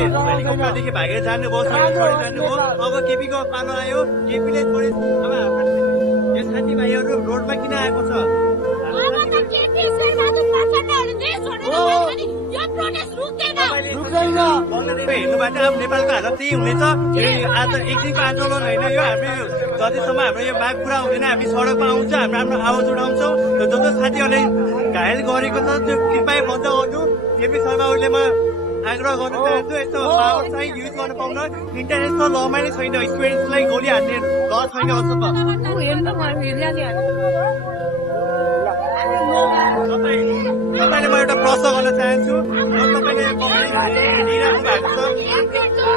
हेलिकप्टरदेखि भागेर जानुभयो, छोडेर जानुभयो। अब केपीको पालो आयो, केपीले छोडे। अब हाम्रो यो साथीभाइहरू रोडमा किन आएको छ? हेर्नुभएको अब नेपालको हालत त्यही हुनेछ। आज एक दिनको आन्दोलन होइन यो। हामी जतिसम्म हाम्रो यो माग पुरा हुँदैन हामी सडकमा आउँछ, हाम्रो आवाज उठाउँछौँ। जो जो साथीहरूले घायल गरेको छ त्यो कृपया बन्द गर्नु। केपी शर्मा ओलीमा आग्रह गर्न चाहन्छु, यस्तो पावर चाहिँ युज गर्न पाउन। इन्टरनेसनल लमा नै छैन, स्टुडेन्ट्सलाई गोली हान्ने ल छैन अझसम्म। तपाईँले म एउटा प्रश्न गर्न चाहन्छु, तपाईँले लिइराख्नु भएको छ